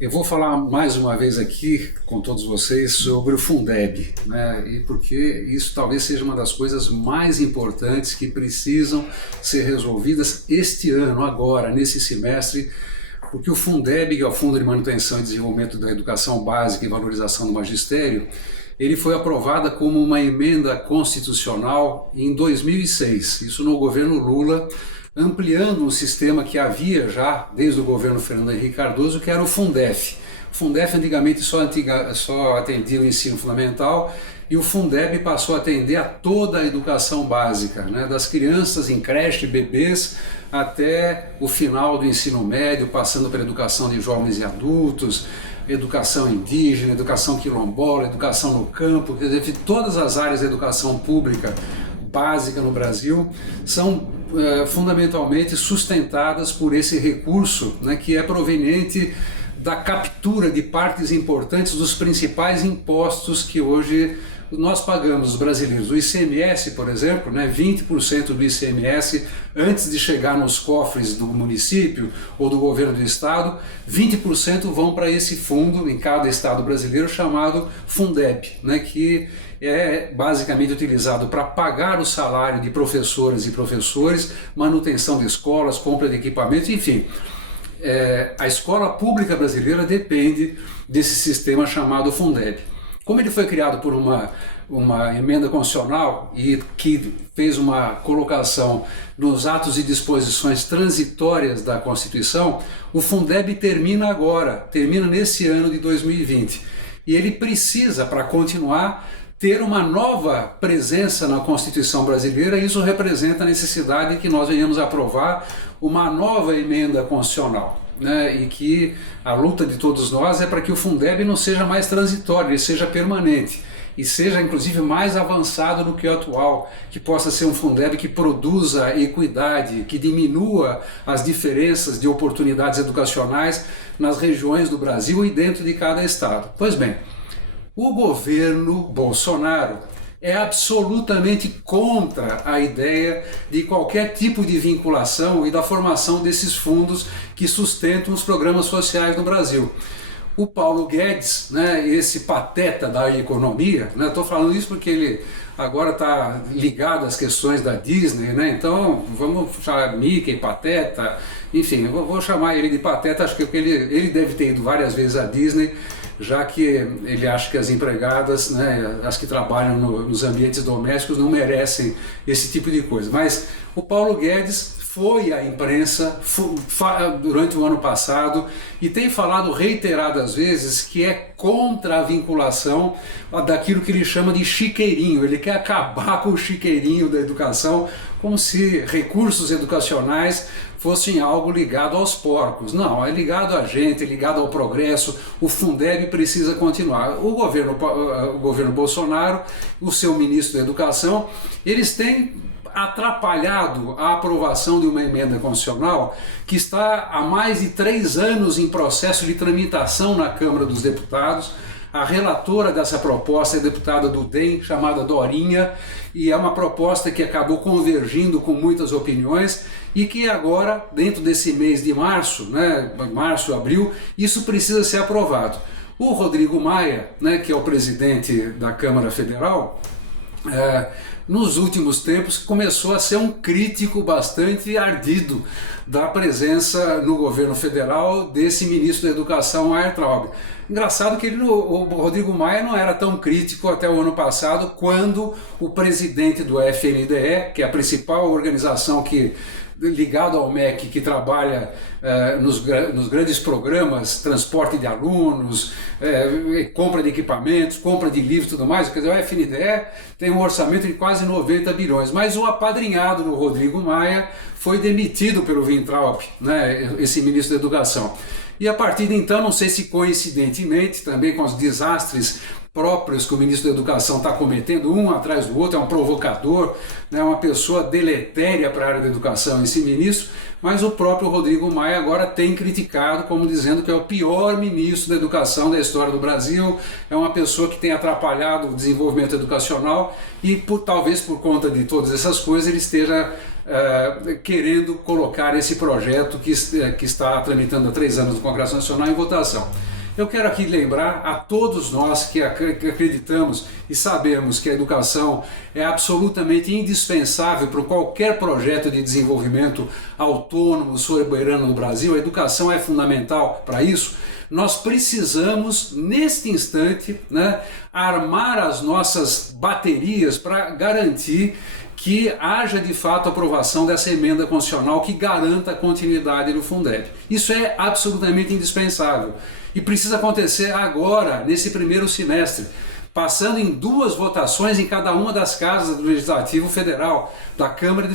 Eu vou falar mais uma vez aqui com todos vocês sobre o Fundeb, né? E porque isso talvez seja uma das coisas mais importantes que precisam ser resolvidas este ano, agora, nesse semestre, porque o Fundeb, que é o Fundo de Manutenção e Desenvolvimento da Educação Básica e Valorização do Magistério, ele foi aprovado como uma emenda constitucional em 2006, isso no governo Lula, ampliando um sistema que havia já desde o governo Fernando Henrique Cardoso, que era o Fundef. O Fundef antigamente só atendia o ensino fundamental e o Fundeb passou a atender a toda a educação básica, né, das crianças em creche, bebês, até o final do ensino médio, passando pela educação de jovens e adultos, educação indígena, educação quilombola, educação no campo, quer dizer, todas as áreas da educação pública básica no Brasil são fundamentalmente sustentadas por esse recurso, né, que é proveniente da captura de partes importantes dos principais impostos que hoje nós pagamos, os brasileiros. O ICMS, por exemplo, né, 20% do ICMS, antes de chegar nos cofres do município ou do governo do estado, 20% vão para esse fundo em cada estado brasileiro chamado Fundeb, né, que é basicamente utilizado para pagar o salário de professoras e professores, manutenção de escolas, compra de equipamentos, enfim. A escola pública brasileira depende desse sistema chamado Fundeb. Como ele foi criado por uma emenda constitucional e que fez uma colocação nos atos e disposições transitórias da Constituição, o Fundeb termina agora, termina nesse ano de 2020. E ele precisa, para continuar, ter uma nova presença na Constituição brasileira, e isso representa a necessidade de que nós venhamos aprovar uma nova emenda constitucional, né? E que a luta de todos nós é para que o Fundeb não seja mais transitório, ele seja permanente e seja inclusive mais avançado do que o atual, que possa ser um Fundeb que produza equidade, que diminua as diferenças de oportunidades educacionais nas regiões do Brasil e dentro de cada estado. Pois bem, o governo Bolsonaro é absolutamente contra a ideia de qualquer tipo de vinculação e da formação desses fundos que sustentam os programas sociais no Brasil. O Paulo Guedes, né, esse pateta da economia, né, estou falando isso porque ele agora está ligado às questões da Disney, né, então vamos chamar Mickey, Pateta, enfim, eu vou chamar ele de pateta, acho que ele deve ter ido várias vezes à Disney, já que ele acha que as empregadas, né, as que trabalham nos ambientes domésticos, não merecem esse tipo de coisa. Mas o Paulo Guedes foi à imprensa durante o ano passado e tem falado reiteradas vezes que é contra a vinculação daquilo que ele chama de chiqueirinho. Ele quer acabar com o chiqueirinho da educação, como se recursos educacionais fossem algo ligado aos porcos. Não, é ligado a gente, é ligado ao progresso. O Fundeb precisa continuar. O governo Bolsonaro, o seu ministro da Educação, eles têm atrapalhado a aprovação de uma emenda constitucional que está há mais de 3 anos em processo de tramitação na Câmara dos Deputados. A relatora dessa proposta é a deputada do DEM, chamada Dorinha, e é uma proposta que acabou convergindo com muitas opiniões e que agora, dentro desse mês de março, né, março, abril, isso precisa ser aprovado. O Rodrigo Maia, né, que é o presidente da Câmara Federal, nos últimos tempos começou a ser um crítico bastante ardido da presença no governo federal desse ministro da Educação, Weintraub. Engraçado que o Rodrigo Maia não era tão crítico até o ano passado, quando o presidente do FNDE, que é a principal organização ligado ao MEC, que trabalha nos grandes programas, transporte de alunos, compra de equipamentos, compra de livros e tudo mais, quer dizer, o FNDE tem um orçamento de quase 90 bilhões, mas o apadrinhado do Rodrigo Maia foi demitido pelo Weintraub, né, esse ministro da Educação. E a partir de então, não sei se coincidentemente, também com os desastres próprios que o ministro da Educação está cometendo, um atrás do outro, é um provocador, né, uma pessoa deletéria para a área da educação, esse ministro, mas o próprio Rodrigo Maia agora tem criticado, como dizendo que é o pior ministro da educação da história do Brasil, é uma pessoa que tem atrapalhado o desenvolvimento educacional e talvez por conta de todas essas coisas ele esteja querendo colocar esse projeto que está tramitando há 3 anos no Congresso Nacional em votação. Eu quero aqui lembrar a todos nós que acreditamos e sabemos que a educação é absolutamente indispensável para qualquer projeto de desenvolvimento autônomo, soberano no Brasil. A educação é fundamental para isso. Nós precisamos, neste instante, né, armar as nossas baterias para garantir que haja de fato aprovação dessa emenda constitucional que garanta a continuidade do Fundeb. Isso é absolutamente indispensável e precisa acontecer agora, nesse primeiro semestre, passando em 2 votações em cada uma das casas do Legislativo Federal, da Câmara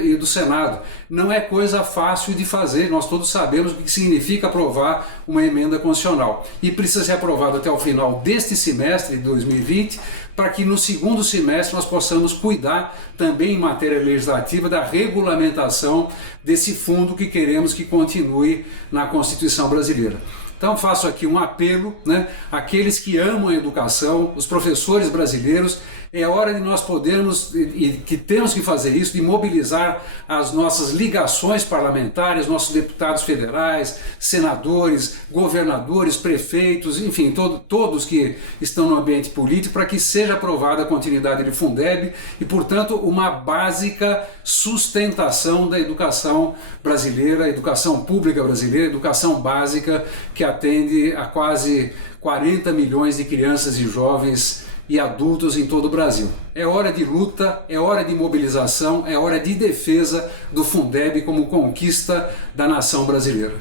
e do Senado. Não é coisa fácil de fazer, nós todos sabemos o que significa aprovar uma emenda constitucional. E precisa ser aprovado até o final deste semestre de 2020, para que no segundo semestre nós possamos cuidar também em matéria legislativa da regulamentação desse fundo que queremos que continue na Constituição brasileira. Então faço aqui um apelo, né, àqueles que amam a educação, os professores brasileiros. É hora de nós podermos, e que temos que fazer isso, de mobilizar as nossas ligações parlamentares, nossos deputados federais, senadores, governadores, prefeitos, enfim, todos que estão no ambiente político, para que seja aprovada a continuidade do Fundeb e, portanto, uma básica sustentação da educação brasileira, educação pública brasileira, educação básica que atende a quase 40 milhões de crianças e jovens e adultos em todo o Brasil. É hora de luta, é hora de mobilização, é hora de defesa do Fundeb como conquista da nação brasileira.